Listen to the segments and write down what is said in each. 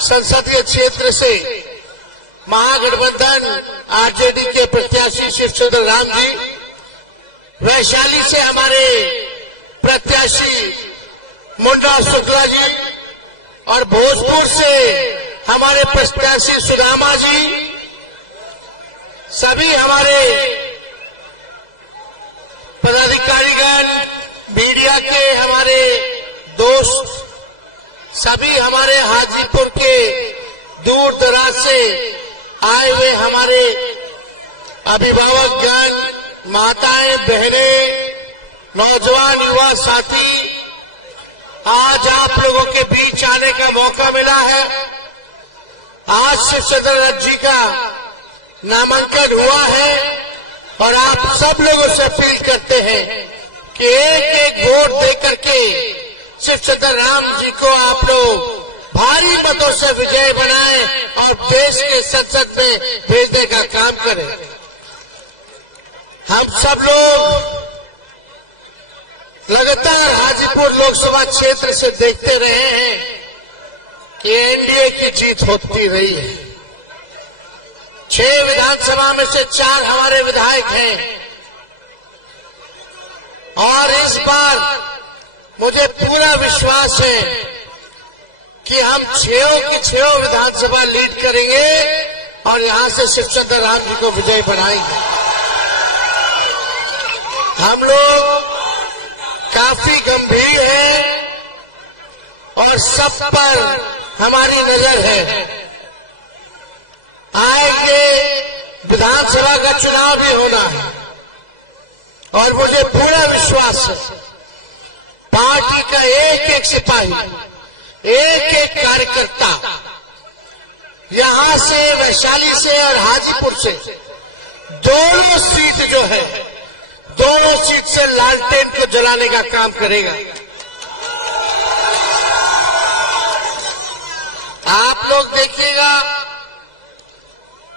संसदीय क्षेत्र से महागठबंधन आरजेडी के प्रत्याशी शिवचंद्र राम जी, वैशाली से हमारे प्रत्याशी मुन्ना शुक्ला जी और भोजपुर से हमारे प्रत्याशी सुदामा जी, सभी हमारे पदाधिकारीगण, मीडिया के हमारे दोस्त, सभी हमारे हाजीपुर के दूर दराज से आए हुए हमारे अभिभावकगण, माताएं, बहनें, नौजवान युवा साथी, आज आप लोगों के बीच आने का मौका मिला है। आज शिवचंद्र राम जी का नामांकन हुआ है और आप सब लोगों से अपील करते हैं कि एक एक वोट देकर के शिवचंद्र राम जी को आप लोग भारी मतों से विजय बनाएं और देश के संसद में भेजने का काम करें। हम सब लोग लगातार हाजीपुर लोकसभा क्षेत्र से देखते रहे हैं कि एनडीए की जीत होती रही है। 6 विधानसभा में से 4 हमारे विधायक हैं और इस बार मुझे पूरा विश्वास है कि हम 6 की 6 विधानसभा लीड करेंगे और यहां से शिवचंद्र राम जी को विजय बनाएंगे। हम लोग काफी गंभीर हैं और सब पर हमारी नजर है। आएंगे विधानसभा का चुनाव भी होना है और मुझे पूरा विश्वास है पार्टी का एक एक सिपाही, एक एक कार्यकर्ता यहां से, वैशाली से और हाजीपुर से दोनों सीट जो है, दोनों सीट से लालटेन को जलाने का काम करेगा। आप लोग देखिएगा,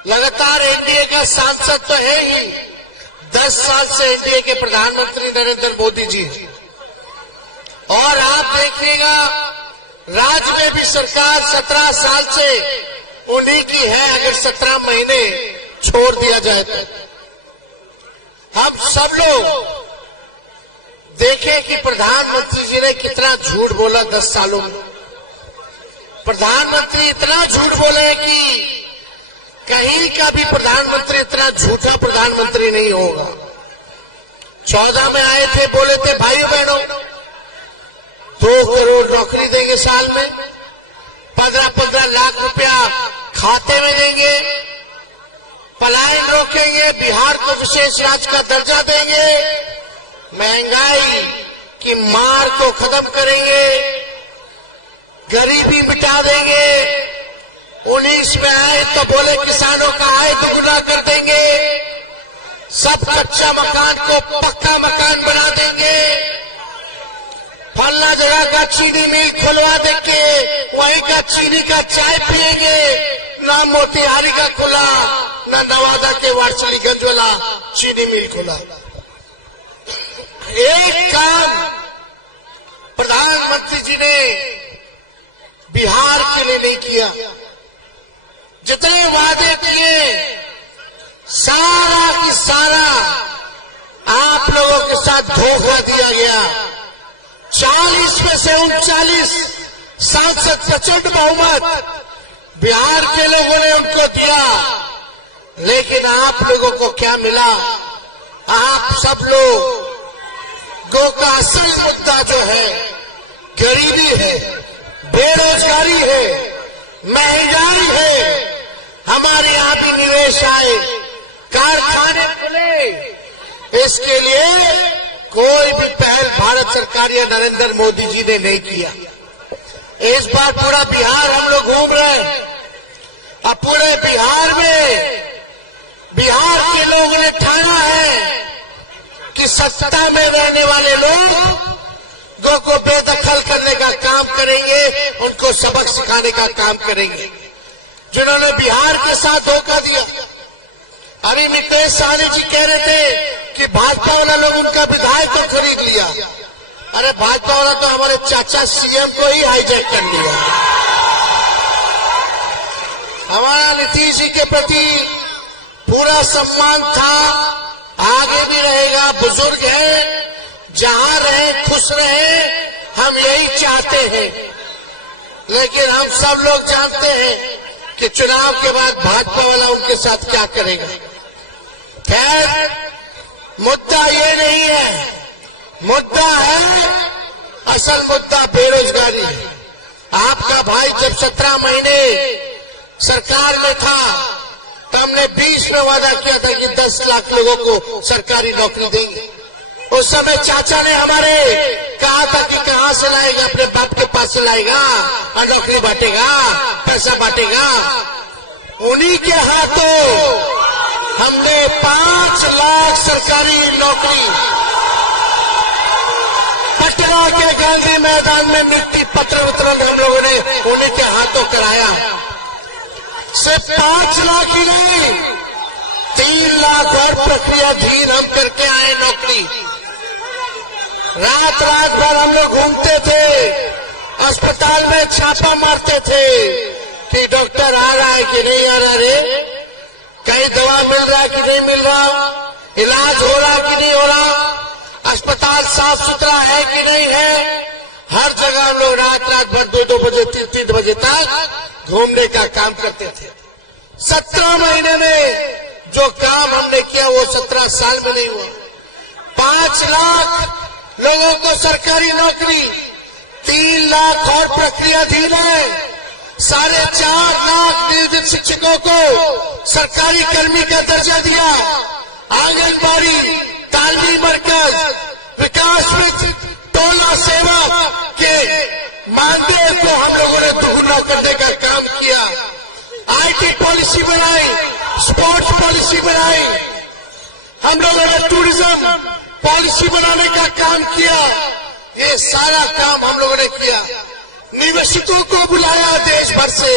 लगातार एनडीए का सांसद तो है ही, 10 साल से एनडीए के प्रधानमंत्री नरेंद्र मोदी जी, और आप देखिएगा राज्य में भी सरकार 17 साल से उन्हीं की है। अगर 17 महीने छोड़ दिया जाए तो हम सब लोग देखें कि प्रधानमंत्री जी ने कितना झूठ बोला 10 सालों में। प्रधानमंत्री इतना झूठ बोले कि कहीं का भी प्रधानमंत्री इतना झूठा प्रधानमंत्री नहीं होगा। 14 में आए थे, बोले थे भाई बहनों 2 करोड़ नौकरी देंगे साल में, 15-15 लाख रुपया खाते में देंगे, पलायन रोकेंगे, बिहार को विशेष राज्य का दर्जा देंगे, महंगाई की मार को खत्म करेंगे, गरीबी मिटा देंगे। 19 में आए तो बोले किसानों का आय दोगुना कर देंगे, सब कच्चा मकान को पक्का मकान बना देंगे, फलना जगह का चीनी मिल खुलवा देंगे, वहीं का चीनी का चाय पिएंगे, ना मोतिहारी का खुला, ना नवादा के वारसलीगंज वाला चीनी मिल खुला। एक काम प्रधानमंत्री जी ने बिहार के लिए नहीं किया। जितने वादे किए सारा की सारा आप लोगों के साथ धोखा दिया गया। 40 में से 39 सांसद प्रचंड बहुमत बिहार के लोगों ने उनको दिया, लेकिन आप लोगों को क्या मिला? आप सब लोगों का असली मुद्दा जो है गरीबी है, बेरोजगारी है, महंगाई है। हमारे यहाँ भी निवेश आए, कारखाने खुले, इसके लिए कोई भी पहल भारत सरकार या नरेंद्र मोदी जी ने नहीं किया। इस बार पूरा बिहार हम लोग घूम रहे हैं। अब पूरे बिहार में बिहार के लोगों ने ठाना है कि सत्ता में रहने वाले लोगों को बेदखल करने का काम करेंगे, उनको सबक सिखाने का काम करेंगे। जिन्होंने बिहार के साथ धोखा दिया, अभी नीतीश साहनी जी कह रहे थे कि भाजपा वाला लोग उनका विधायक को खरीद लिया। अरे भाजपा वाला तो हमारे चाचा सीएम को ही हाईजैक कर लिया। नीतीश जी के प्रति पूरा सम्मान था, आगे भी रहेगा। बुजुर्ग है, जहां रहे खुश रहे, हम यही चाहते हैं। लेकिन हम सब लोग जानते हैं कि चुनाव के बाद भाजपा वाला उनके साथ क्या करेगा। खैर, मुद्दा ये नहीं है, मुद्दा है, असल मुद्दा बेरोजगारी। आपका भाई जब 17 महीने सरकार में था, तो हमने 20 में वादा किया था कि 10 लाख लोगों को सरकारी नौकरी देंगे। उस समय चाचा ने हमारे कहा था कि कहां से लाएगा, अपने बाप के पास से लाएगा और नौकरी बांटेगा, पैसा बांटेगा। उन्हीं के हाथों हमने 5 लाख सरकारी नौकरी पटना के गांधी मैदान में नीति पत्र वितरण हम लोगों ने उन्हीं के हाथों कराया। सिर्फ 5 लाख ही नहीं, 3 लाख और प्रक्रियाधीन हम करके आए नौकरी। रात रात भर हम लोग घूमते थे, अस्पताल में छापा मारते थे कि डॉक्टर आ रहा है कि नहीं आ रहा, रे कहीं दवा मिल रहा है कि नहीं मिल रहा, इलाज हो रहा कि नहीं हो रहा, अस्पताल साफ सुथरा है कि नहीं है। हर जगह हम लोग रात रात भर 2-2 बजे 3-3 बजे तक घूमने का काम करते थे। 17 महीने में जो काम हमने किया वो 17 साल में नहीं हुआ। 5 लाख लोगों को सरकारी नौकरी, 3 लाख और प्रक्रियाधीन है, 4.5 लाख नियोजित शिक्षकों को सरकारी कर्मी का दर्जा दिया। आंगनबाड़ी, तालीमी मरकज, विकास मित्र, टोला सेवा के मानदेय को हम लोगों ने दोगुना करने का काम किया। आईटी पॉलिसी बनाई, स्पोर्ट्स पॉलिसी बनाई, हम लोगों ने टूरिज्म पॉलिसी बनाने का काम किया। ये सारा काम हम लोगों ने किया। निवेशकों को बुलाया देश भर से।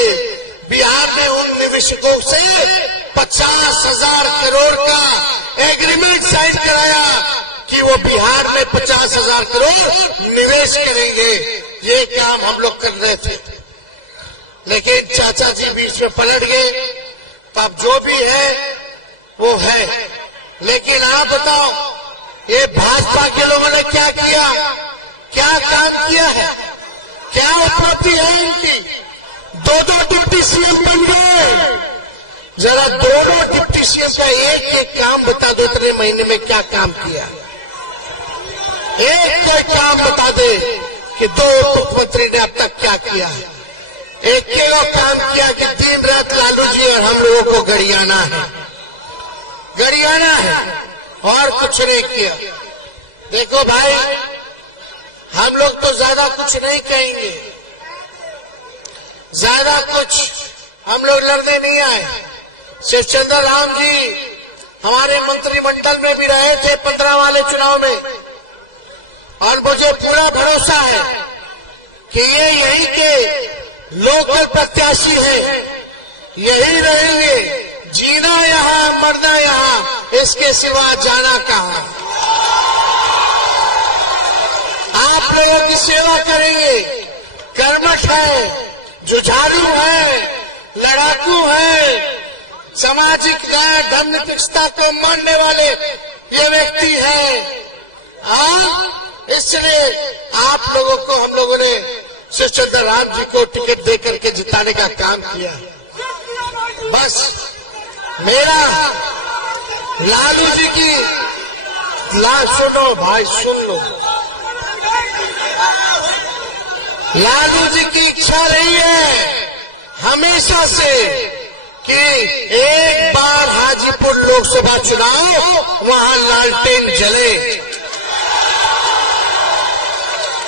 बिहार में उन निवेशकों से 50,000 करोड़ का एग्रीमेंट साइन कराया कि वो बिहार में 50,000 करोड़ निवेश करेंगे। ये काम हम लोग कर रहे थे, लेकिन चाचा जी बीच में पलट गए। अब जो भी है वो है, लेकिन आप बताओ ये भाजपा के लोगों ने क्या किया, क्या काम किया है, क्या उपलब्धि है इनकी। 2-2 डिप्टी सीएम बन गए। जरा दोनों डिप्टी सीएम का एक काम बता दो, इतने महीने में क्या काम किया। एक काम बता दे कि 2 मुख्यमंत्री ने अब तक क्या किया है। एक काम किया कि दिन रात लालू जी और हम लोगों को गरियाना है, गरियाना है, और कुछ नहीं किया। देखो भाई, हम लोग तो ज्यादा कुछ नहीं कहेंगे, ज्यादा कुछ हम लोग लड़ने नहीं आए। शिव चंद्र राम जी हमारे मंत्रिमंडल में भी रहे थे 15 वाले चुनाव में, और मुझे पूरा भरोसा है कि ये यही के लोकल प्रत्याशी है, यही रहेंगे। जीना यहाँ, मरना यहाँ, इसके सिवा जाना कहाँ। आप लोगों की सेवा करेंगे। कर्मठ है, जुझारू है, लड़ाकू है, सामाजिक न्याय धर्म निरपेक्षता को मानने वाले ये व्यक्ति है। इसलिए आप लोगों को हम लोगों ने शिव चंद्र राम जी को टिकट देकर के जिताने का काम किया। बस मेरा लालू जी की सुनो भाई, सुन लो। लालू जी की इच्छा रही है हमेशा से कि एक बार हाजीपुर लोकसभा चुनाव वहां लालटेन जले,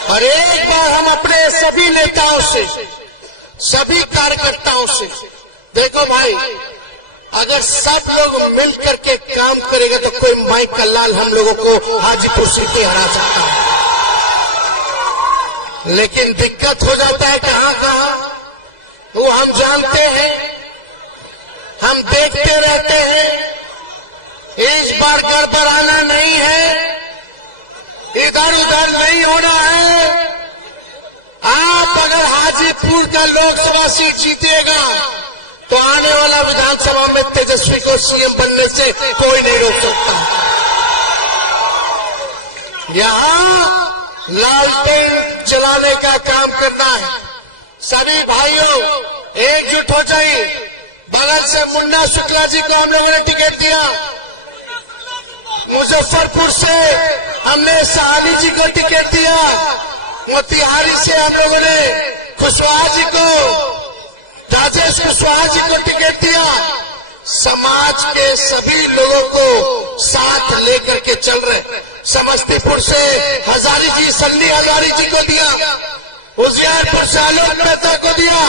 और एक बार हम अपने सभी नेताओं से, सभी कार्यकर्ताओं से, देखो भाई, अगर सब लोग मिल करके काम करेंगे तो कोई माइक का लाल हम लोगों को हाजीपुर से के हरा सकता है। लेकिन दिक्कत हो जाता है कहां कहां, वो हम जानते हैं, हम देखते रहते हैं। इस बार गड़बड़ाना नहीं है, इधर उधर नहीं होना है। आप अगर हाजीपुर का लोकसभा सीट जीतेगा तो आने वाला विधानसभा में तेजस्वी को सीएम बनने से कोई नहीं रोक सकता। यहां लालटेन जलाने का काम करना है। सभी भाइयों एकजुट हो जाइए। बगल से मुन्ना शुक्ला जी को हम लोगों ने टिकट दिया, मुजफ्फरपुर से हमने सहानी जी को टिकट दिया, मोतिहारी से हम लोगों ने कुशवाहा जी को, राजेश कुशवाहा जी को टिकट दिया। समाज के सभी लोगों को साथ लेकर के चल रहे। समस्तीपुर से हजारी जी, संडी हजारी जी को दिया, होशियारपुर से आलोक मेहता को दिया।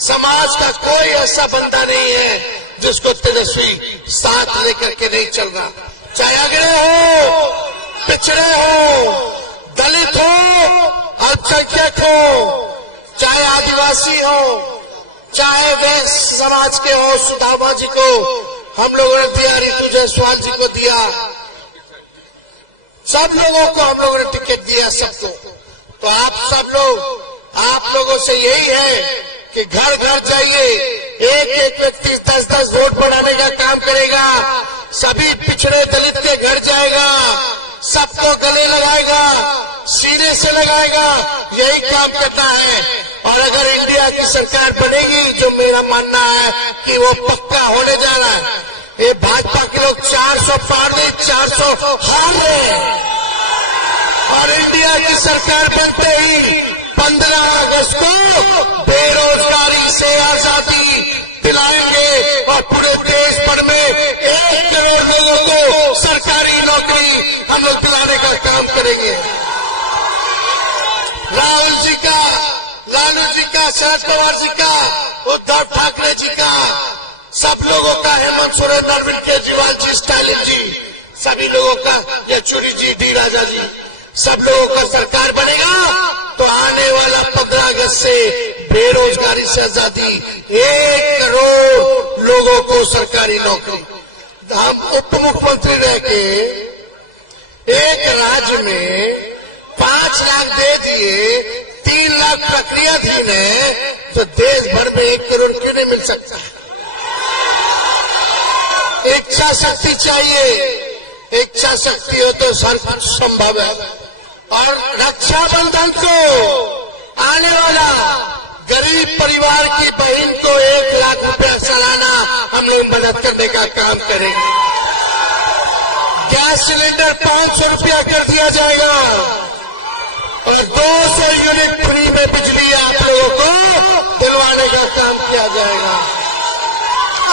समाज का कोई ऐसा बंदा नहीं है जिसको तेजस्वी साथ लेकर के नहीं चल रहा। चाहे अगड़े हो, पिछड़े हो, दलित हो, अल्पसंख्यक हो, चाहे आदिवासी हो, चाहे वैश्य समाज के हो, सुदामा जी को हम लोगों ने दिया, रितु जायसवाल जी को दिया, सब लोगों को हम लोगों ने टिकट दिया सबको। तो आप सब लोग, आप लोगों से यही है कि घर घर जाइए, एक एक व्यक्ति 10-10 वोट बढ़ाने का काम करेगा, सभी पिछड़े दलित के घर जाएगा, सबको गले लगाएगा, सीने से लगाएगा, यही काम करना है। और अगर इंडिया की सरकार बनेगी, जो मेरा मानना है कि वो पक्का होने जा रहा है, ये भाजपा के लोग 400 पार नहीं, 400 हार रहे हैं। और इंडिया की सरकार बनते ही 15 अगस्त को बेरोजगारी से आजादी दिलाएंगे और पूरे देश भर में 1 करोड़ लोगों को सरकारी नौकरी हम लोग दिलाने का काम करेंगे। राहुल जी का, शरद पवार जी का, उद्धव ठाकरे जी का, सब लोगों का, हेमंत सोरेन, अरविंद केजरीवाल जी, स्टालिन जी, सभी लोगों का, येचुरी जी, डी राजा जी, सब लोगों का सरकार बनेगा तो आने वाला 15 अगस्त से बेरोजगारी से आजादी, 1 करोड़ लोगों को सरकारी नौकरी। हम उप मुख्यमंत्री रह के एक राज्य में 5 लाख दे दिए, 3 लाख प्रक्रियाधीन है, तो देश भर में 1 करोड़ क्यों नहीं मिल सकता? इच्छा शक्ति चाहिए, इच्छा शक्ति हो तो सब कुछ संभव है। और रक्षाबंधन को आने वाला गरीब परिवार की बहन को 1 लाख रुपया सालाना हम लोग मदद करने का काम करेंगे। गैस सिलेंडर 500 रुपया कर दिया जाएगा और 200 यूनिट फ्री में बिजली आप लोगों को दिलवाने का काम किया जाएगा।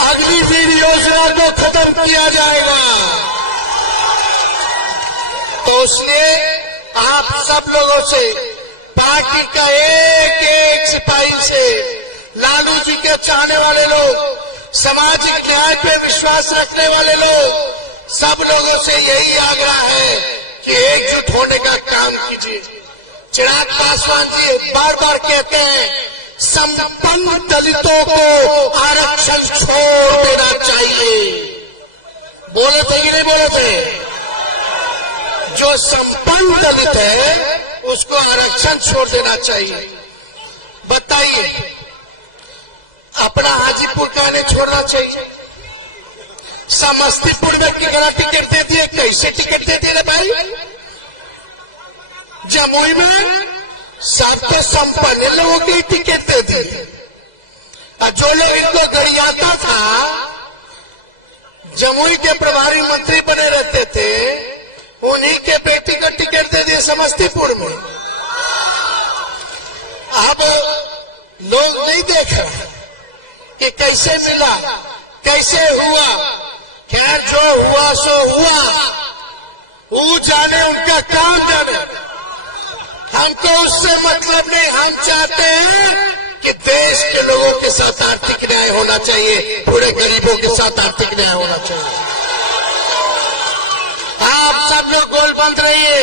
अग्निवीर योजना को खत्म किया जाएगा। तो इसलिए आप सब लोगों से, पार्टी का एक एक सिपाही से, लालू जी के चाहने वाले लोग, सामाजिक न्याय पे विश्वास रखने वाले लोग, सब लोगों से यही आग्रह है कि एकजुट होने का काम कीजिए। चिराग पासवान जी बार बार कहते हैं संपन्न दलितों को आरक्षण छोड़ देना चाहिए। बोले थे कि नहीं बोले थे? जो संपन्न दलित है उसको आरक्षण छोड़ देना चाहिए। बताइए, अपना हाजीपुर का नहीं छोड़ना चाहिए? समस्तीपुर में कितना टिकट दे दिए, कैसे टिकट दे दिए भाई? जमुई में सबको संपन्न लोगों की टिकट दे दिए, और जो लोग इनको गरियाता था, जमुई के प्रभारी मंत्री बने रहते थे, उन्हीं के बेटी का टिकट दे दिए समस्तीपुर में। अब लोग नहीं देख रहे कि कैसे मिला, कैसे हुआ। खैर, जो हुआ सो हुआ, वो जाने, उनका काम जाने, हमको उससे मतलब नहीं। हम चाहते हैं कि देश के लोगों के साथ आर्थिक न्याय होना चाहिए, पूरे गरीबों के साथ आर्थिक न्याय होना चाहिए। आप सब लोग गोलबंद रहिए,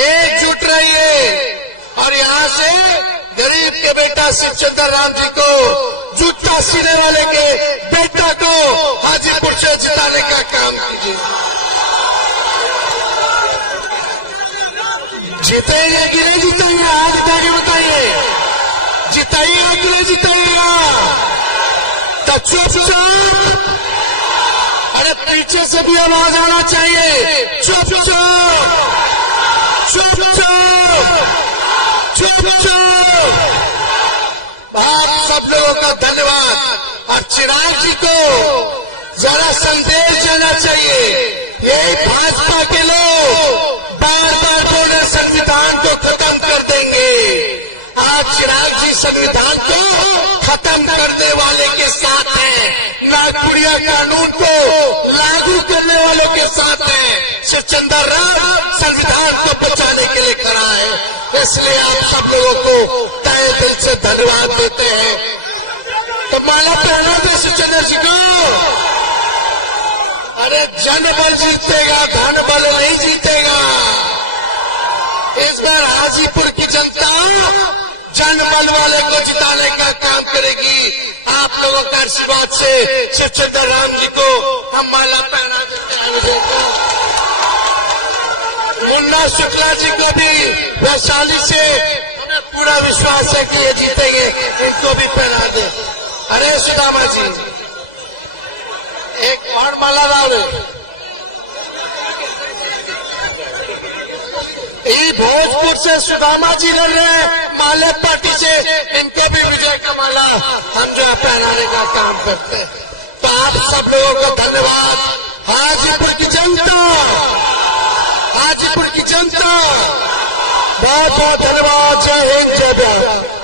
एकजुट रहिए, और यहाँ से गरीब के बेटा शिवचंद्र राम जी को, जूता सीने वाले के बेटा को हाजीपुर से जिताने का काम कीजिए। जीतेंगे कि नहीं जीतेंगे? हाथ उठा के बताइए, जिताइएगा कि नहीं जिताइएगा? चुपचाप। अरे पीछे से भी आवाज आना चाहिए, चुपचाप चुपचाप चुपचाप। आप सब लोगों का धन्यवाद। और चिराग जी को जरा संदेश देना चाहिए, यही भाजपा के लोग बार बार बोल रहे संविधान को खत्म कर देंगे। आज चिराग जी संविधान को खत्म करने वाले के साथ हैं, नागपुरिया कानून को लागू करने वालों के साथ हैं। श्री चंद्र राव संविधान को बचाने के लिए खड़ा है। इसलिए आप सब लोगों को तहे दिल से धन्यवाद देते हैं। तो माला पहना दो श्री चंद्र जी को। अरे जनबल जीतेगा, धनबल नहीं जीतेगा। इस बार हाजीपुर की जनता जनबल वाले को जिताने का काम करेगी। आप लोगों का आशीर्वाद से श्री चंद्र राम जी को हम माला पहना देते हैं। मुन्ना शुक्ला जी को भी वैशाली से हमें पूरा विश्वास है कि ये जीतेंगे, इनको भी पहना दे। अरे सुदामा जी एक बार माला डाल। भोजपुर से सुदामा जी लड़ रहे हैं माले पार्टी से, इनको भी विजय का माला हम जो पहनाने का काम करते हैं। तो आप सब लोगों का धन्यवाद। हाजीपुर की जनता, हाजीपुर की जनता बहुत बहुत धन्यवाद। जय हिंद, जय भारत।